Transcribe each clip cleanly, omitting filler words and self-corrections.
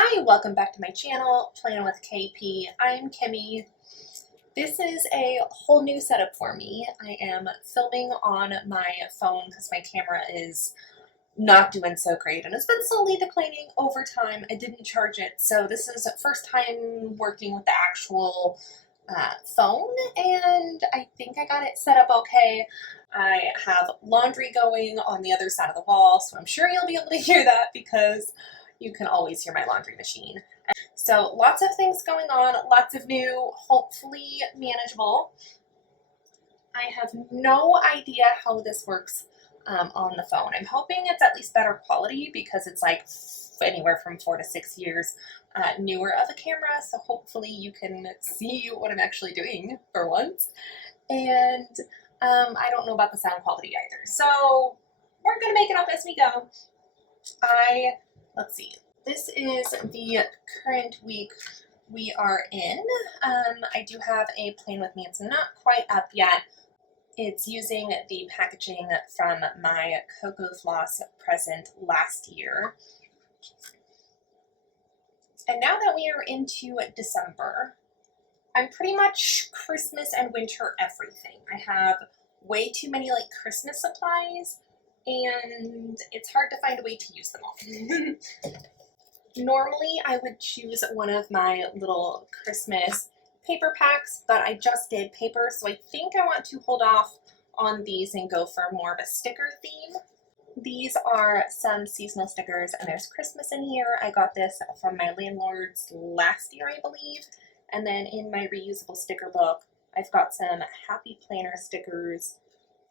Hi, welcome back to my channel, Plan with KP. I'm Kimmy. This is a whole new setup for me. I am filming on my phone because my camera is not doing so great and it's been slowly declining over time. I didn't charge it, so this is the first time working with the actual phone, and I think I got it set up okay. I have laundry going on the other side of the wall, so I'm sure you'll be able to hear that because you can always hear my laundry machine. So lots of things going on, lots of new, hopefully manageable. I have no idea how this works on the phone. I'm hoping it's at least better quality because it's like anywhere from 4 to 6 years newer of a camera, so hopefully you can see what I'm actually doing for once. And I don't know about the sound quality either, so we're gonna make it up as we go. Let's see, this is the current week we are in. I do have a plan with me. It's not quite up yet. It's using the packaging from my Cocoa Floss present last year. And now that we are into December, I'm pretty much Christmas and winter everything. I have way too many like Christmas supplies, and it's hard to find a way to use them all. Normally I would choose one of my little Christmas paper packs, but I just did paper, so I think I want to hold off on these and go for more of a sticker theme. These are some seasonal stickers, and there's Christmas in here. I got this from my landlord's last year, I believe. And then in my reusable sticker book, I've got some Happy Planner stickers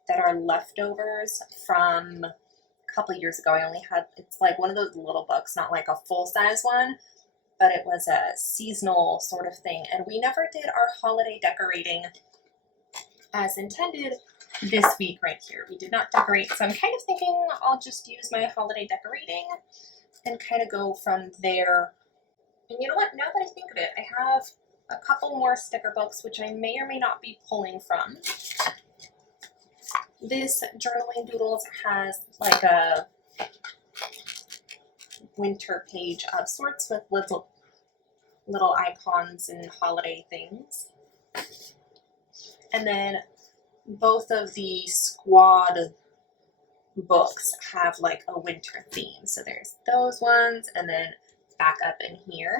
that are leftovers from a couple of years ago. I only had, it's like one of those little books, not like a full-size one, but it was a seasonal sort of thing. And we never did our holiday decorating as intended this week right here. We did not decorate, so I'm kind of thinking I'll just use my holiday decorating and kind of go from there. And you know what, now that I think of it, I have a couple more sticker books which I may or may not be pulling from. This Journaling Doodles has like a winter page of sorts with little icons and holiday things. And then both of the squad books have like a winter theme. So there's those ones, and then back up in here.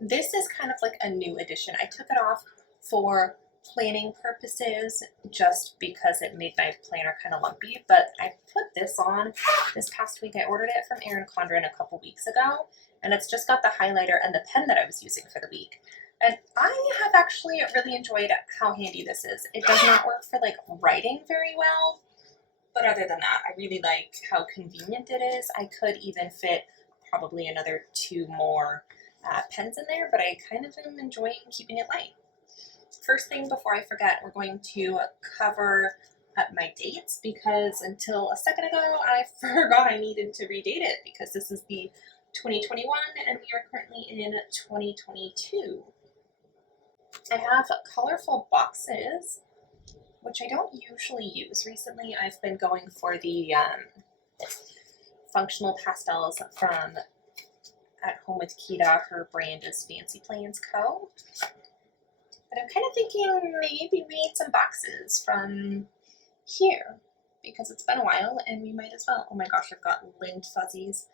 This is kind of like a new edition. I took it off for planning purposes just because it made my planner kind of lumpy, but I put this on this past week. I ordered it from Erin Condren a couple weeks ago, and it's just got the highlighter and the pen that I was using for the week. And I have actually really enjoyed how handy this is. It does not work for like writing very well, but other than that, I really like how convenient it is. I could even fit probably another 2 more pens in there, but I kind of am enjoying keeping it light. First thing before I forget, we're going to cover up my dates because until a second ago, I forgot I needed to redate it because this is the 2021 and we are currently in 2022. I have colorful boxes, which I don't usually use. Recently, I've been going for the functional pastels from At Home with Kita. Her brand is Fancy Plans Co. But I'm kind of thinking maybe we need some boxes from here because it's been a while and we might as well. Oh my gosh, I've got Lind fuzzies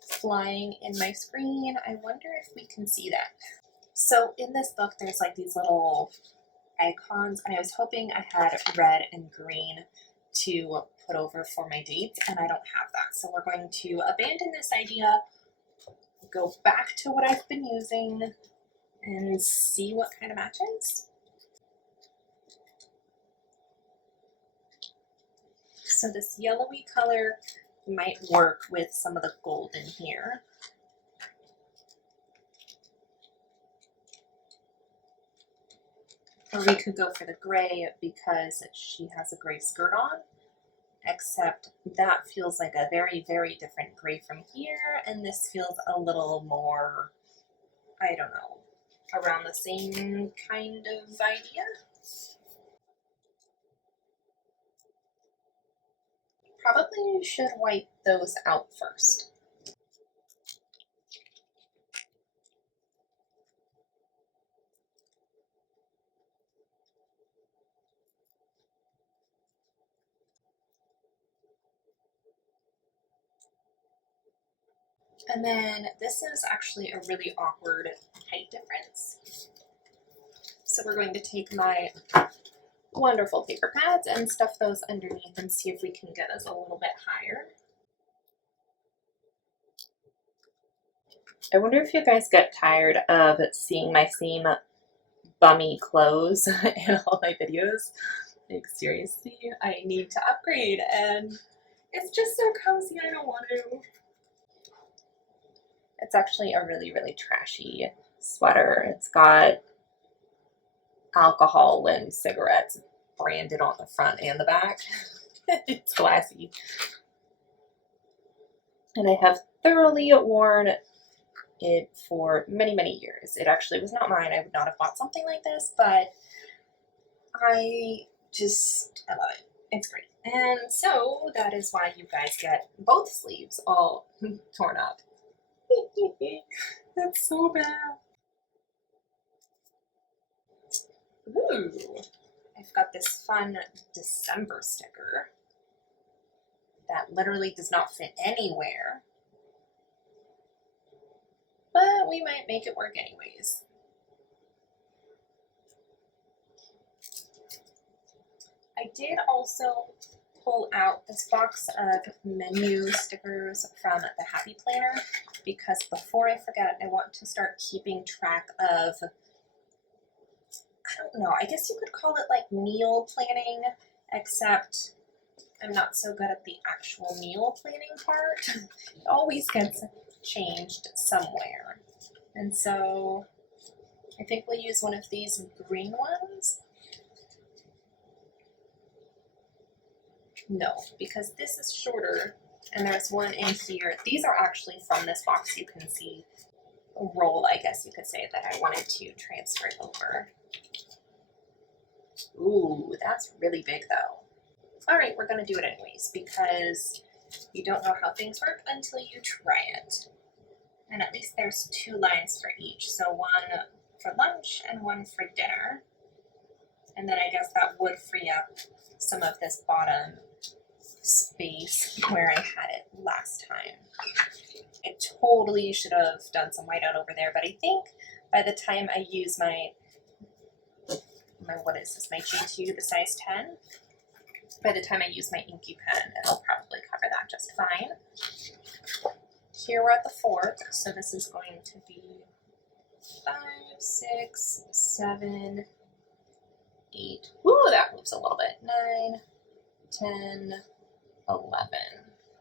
flying in my screen. I wonder if we can see that. So in this book, there's like these little icons, and I was hoping I had red and green to put over for my dates, and I don't have that. So we're going to abandon this idea, go back to what I've been using, and see what kind of matches. So this yellowy color might work with some of the gold in here. Or we could go for the gray because she has a gray skirt on, except that feels like a very, very different gray from here, and this feels a little more, I don't know, around the same kind of idea. Probably should wipe those out first. And then this is actually a really awkward height difference. So we're going to take my wonderful paper pads and stuff those underneath and see if we can get us a little bit higher. I wonder if you guys get tired of seeing my same bummy clothes in all my videos. Like, seriously, I need to upgrade, and it's just so cozy, I don't want to. It's actually a really, really trashy sweater. It's got alcohol and cigarettes branded on the front and the back. It's classy. And I have thoroughly worn it for many, many years. It actually was not mine. I would not have bought something like this, but I love it. It's great. And so that is why you guys get both sleeves all torn up. That's so bad. Ooh, I've got this fun December sticker that literally does not fit anywhere, but we might make it work anyways. I did also pull out this box of menu stickers from the Happy Planner because before I forget, I want to start keeping track of, I don't know, I guess you could call it like meal planning, except I'm not so good at the actual meal planning part. It always gets changed somewhere. And so I think we'll use one of these green ones. No, because this is shorter and there's one in here. These are actually from this box. You can see a roll, I guess you could say, that I wanted to transfer over. Ooh, that's really big though. All right, we're gonna do it anyways because you don't know how things work until you try it. And at least there's 2 lines for each. So one for lunch and one for dinner. And then I guess that would free up some of this bottom space where I had it last time. I totally should have done some whiteout over there, but I think by the time I use my what is this, my G2, the size 10, by the time I use my inky pen, it'll probably cover that just fine. Here we're at the 4th, so this is going to be 5, 6, 7, 8. Ooh, that moves a little bit. 9, 10, 11.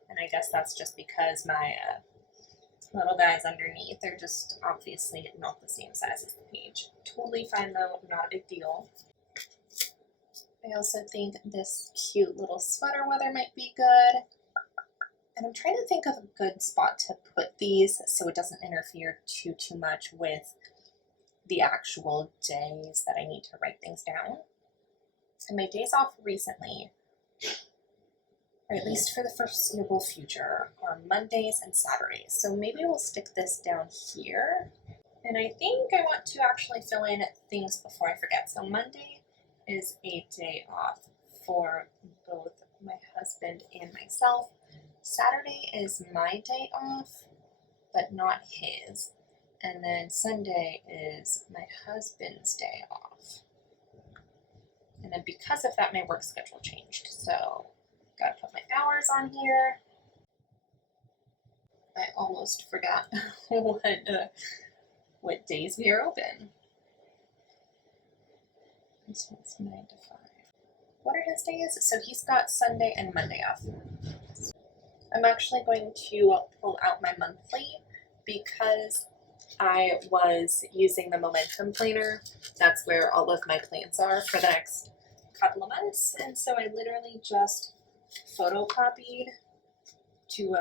And I guess that's just because my little guys underneath, they're just obviously not the same size as the page. Totally fine though, not a big deal. I also think this cute little sweater weather might be good. And I'm trying to think of a good spot to put these so it doesn't interfere too much with the actual days that I need to write things down. And my days off recently, or at least for the foreseeable future, are Mondays and Saturdays. So maybe we'll stick this down here. And I think I want to actually fill in things before I forget. So Monday is a day off for both my husband and myself. Saturday is my day off, but not his. And then Sunday is my husband's day off. And then because of that, my work schedule changed. So gotta put my hours on here. I almost forgot what days we are open. So it's 9 to 5. What are his days? So he's got Sunday and Monday off. I'm actually going to pull out my monthly because I was using the Momentum Planner. That's where all of my plans are for the next couple of months. And so I literally just photocopied to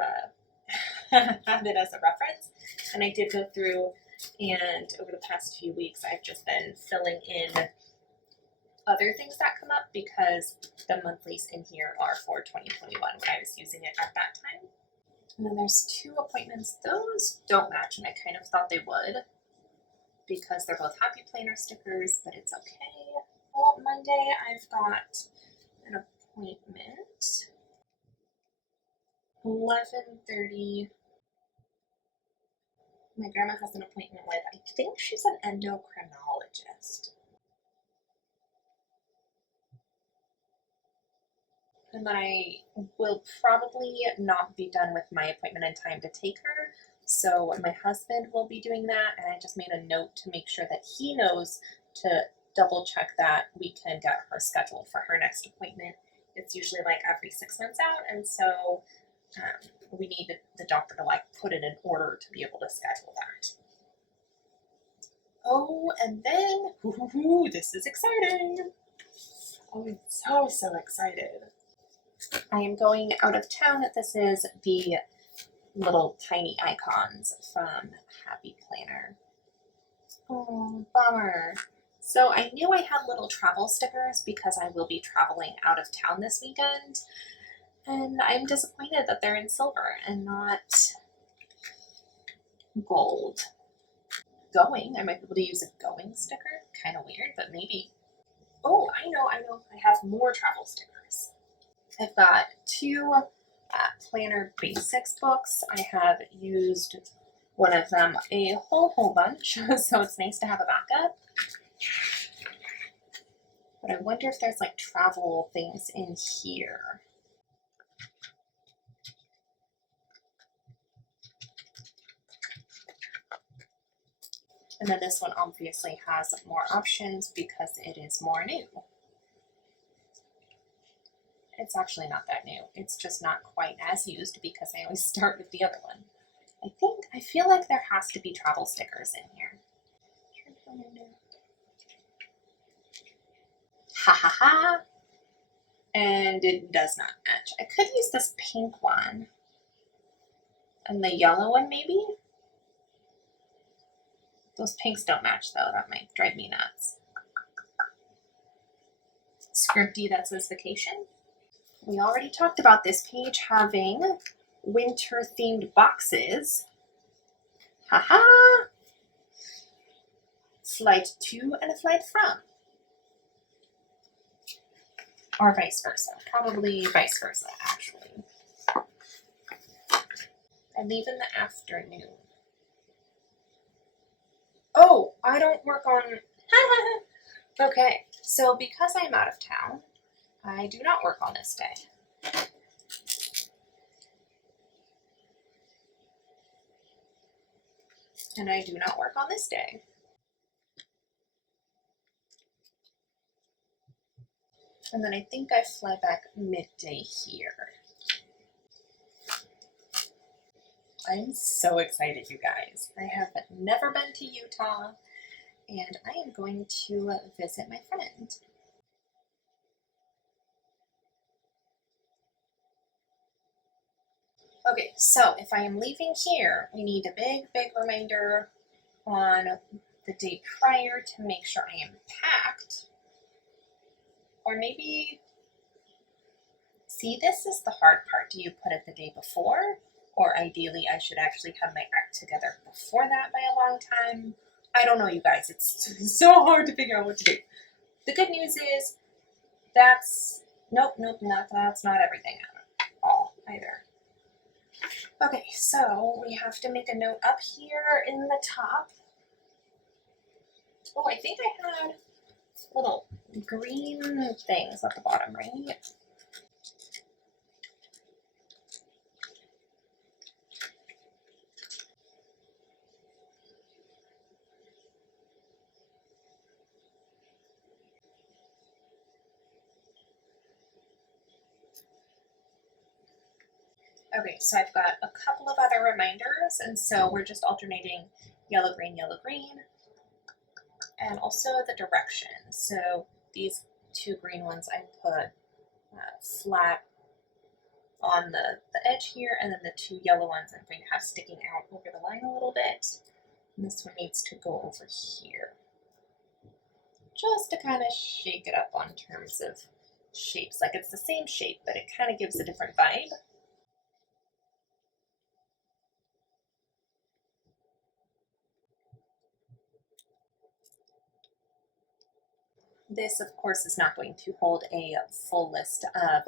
have it as a reference. And I did go through, and over the past few weeks, I've just been filling in other things that come up because the monthlies in here are for 2021 when I was using it at that time. And then there's 2 appointments. Those don't match, and I kind of thought they would because they're both Happy Planner stickers, but it's okay. Well, Monday I've got an appointment, 11:30 my grandma has an appointment with, I think she's an endocrinologist. And then I will probably not be done with my appointment in time to take her. So my husband will be doing that, and I just made a note to make sure that he knows to double check that we can get her scheduled for her next appointment. It's usually like every 6 months out, and so we need the doctor to like put it in order to be able to schedule that. Oh, and then this is exciting. Oh, I'm so excited. I am going out of town. This is the little tiny icons from Happy Planner. Oh, bummer. So I knew I had little travel stickers because I will be traveling out of town this weekend. And I'm disappointed that they're in silver and not gold. Going, I might be able to use a going sticker. Kind of weird, but maybe. Oh, I know. I have more travel stickers. I've got 2 Planner Basics books. I have used one of them a whole bunch, so it's nice to have a backup. But I wonder if there's like travel things in here. And then this one obviously has more options because it is more new. It's actually not that new. It's just not quite as used because I always start with the other one. I feel like there has to be travel stickers in here. Ha ha ha. And it does not match. I could use this pink one. And the yellow one maybe? Those pinks don't match though. That might drive me nuts. Scripty that says vacation. We already talked about this page having winter themed boxes. Haha! Flight to and a flight from. Or vice versa. Probably vice versa, actually. I leave in the afternoon. Oh, I don't work on. Okay, so because I'm out of town, I do not work on this day. And I do not work on this day. And then I think I fly back midday here. I'm so excited, you guys. I have never been to Utah, and I am going to visit my friend. Okay, so if I am leaving here, we need a big reminder on the day prior to make sure I am packed. Or maybe, see, this is the hard part. Do you put it the day before? Or ideally, I should actually have my act together before that by a long time. I don't know, you guys. It's so hard to figure out what to do. The good news is that's that's not everything at all either. Okay, so we have to make a note up here in the top. Oh, I think I had little green things at the bottom, right? Okay, so I've got a couple of other reminders, and so we're just alternating yellow, green, and also the direction. So these 2 green ones I put flat on the edge here, and then the 2 yellow ones I'm going to have sticking out over the line a little bit. And this one needs to go over here. Just to kind of shake it up on terms of shapes. Like it's the same shape, but it kind of gives a different vibe. This, of course, is not going to hold a full list of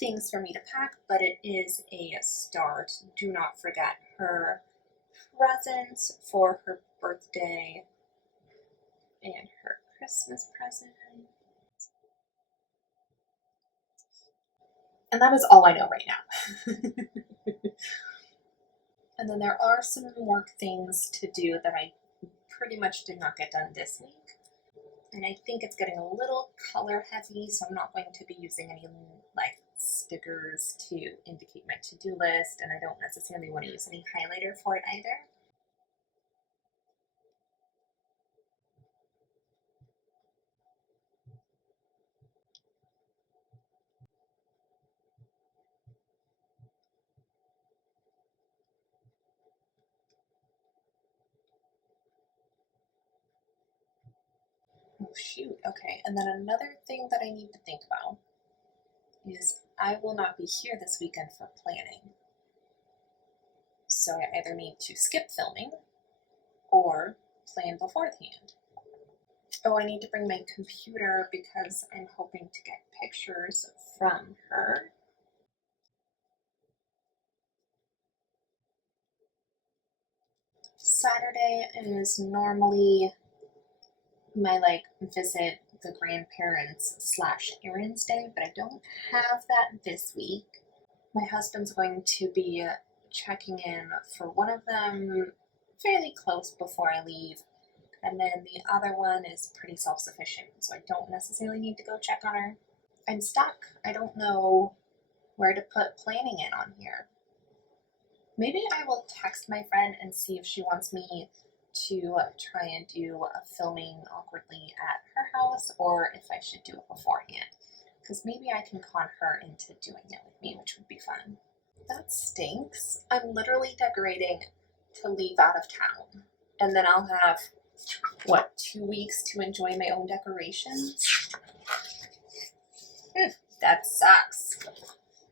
things for me to pack, but it is a start. Do not forget her presents for her birthday and her Christmas present. And that is all I know right now. And then there are some work things to do that I pretty much did not get done this week. And I think it's getting a little color heavy, so I'm not going to be using any like stickers to indicate my to-do list, and I don't necessarily want to use any highlighter for it either. Oh shoot, okay. And then another thing that I need to think about is I will not be here this weekend for planning. So I either need to skip filming or plan beforehand. Oh, I need to bring my computer because I'm hoping to get pictures from her. Saturday is normally my visit the grandparents slash errands day, but I don't have that this week. My husband's going to be checking in for one of them fairly close before I leave, and then the other one is pretty self-sufficient, so I don't necessarily need to go check on her. I'm stuck. I don't know where to put planning in on here. Maybe I will text my friend and see if she wants me to try and do a filming awkwardly at her house, or if I should do it beforehand. Because maybe I can con her into doing it with me, which would be fun. That stinks. I'm literally decorating to leave out of town. And then I'll have, 2 weeks to enjoy my own decorations? That sucks.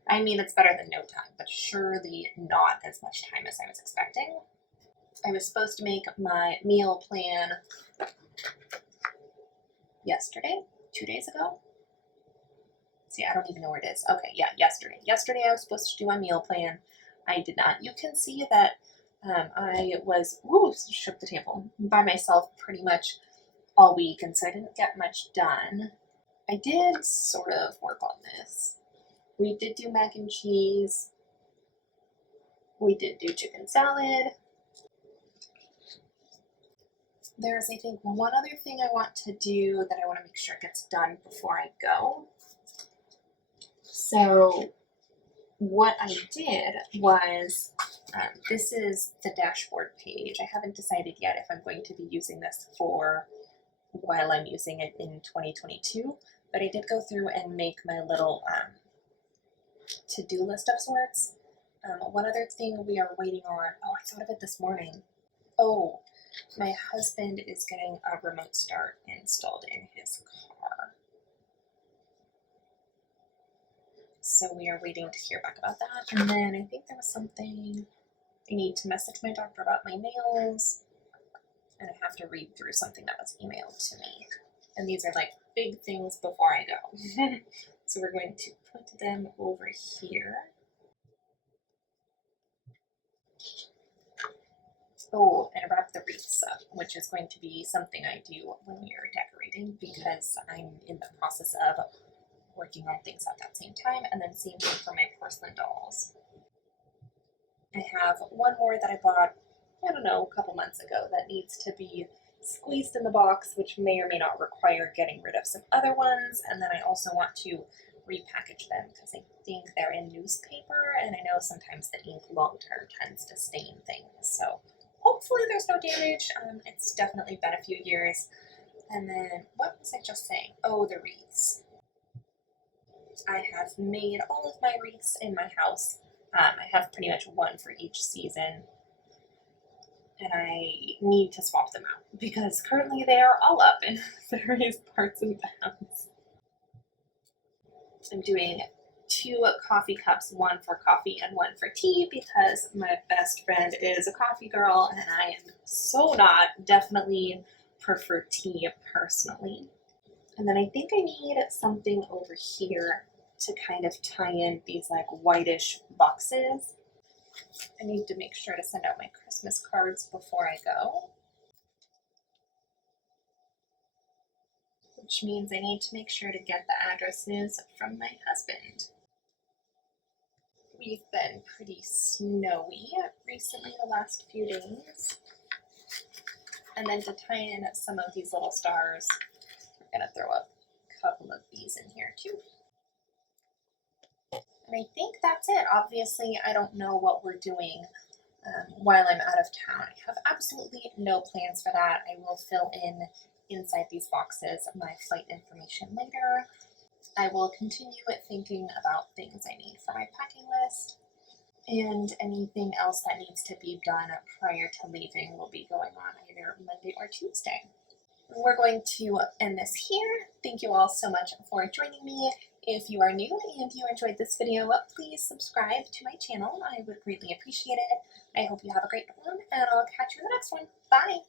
I mean, it's better than no time, but surely not as much time as I was expecting. I was supposed to make my meal plan yesterday, 2 days ago. See, I don't even know where it is. Okay, yeah, yesterday. Yesterday I was supposed to do my meal plan. I did not. You can see that I was, shook the table, by myself pretty much all week, and so I didn't get much done. I did sort of work on this. We did do mac and cheese. We did do chicken salad. There's, I think, one other thing I want to do that I want to make sure gets done before I go. So what I did was, this is the dashboard page. I haven't decided yet if I'm going to be using this for while I'm using it in 2022, but I did go through and make my little to-do list of sorts. One other thing we are waiting on, I thought of it this morning. My husband is getting a remote start installed in his car. So we are waiting to hear back about that. And then I think there was something I need to message my doctor about my nails. And I have to read through something that was emailed to me. And these are big things before I go. So we're going to put them over here. And wrap the wreaths up, which is going to be something I do when we are decorating, because I'm in the process of working on things at that same time, and then same thing for my porcelain dolls. I have one more that I bought, a couple months ago that needs to be squeezed in the box, which may or may not require getting rid of some other ones, and then I also want to repackage them because I think they're in newspaper, and I know sometimes the ink long term tends to stain things, so hopefully there's no damage. It's definitely been a few years. And then, what was I just saying? The wreaths. I have made all of my wreaths in my house. I have pretty much one for each season. And I need to swap them out because currently they are all up in various parts of the house. I'm doing 2 coffee cups, one for coffee and one for tea, because my best friend is a coffee girl and I am so not. Definitely prefer tea personally. And then I think I need something over here to kind of tie in these whitish boxes. I need to make sure to send out my Christmas cards before I go, which means I need to make sure to get the addresses from my husband. We've been pretty snowy recently, the last few days. And then to tie in some of these little stars, we're gonna throw a couple of these in here too. And I think that's it. Obviously, I don't know what we're doing while I'm out of town. I have absolutely no plans for that. I will fill in inside these boxes my flight information later. I will continue thinking about things I need for my packing list, and anything else that needs to be done prior to leaving will be going on either Monday or Tuesday. We're going to end this here. Thank you all so much for joining me. If you are new and you enjoyed this video, please subscribe to my channel. I would greatly appreciate it. I hope you have a great one, and I'll catch you in the next one. Bye!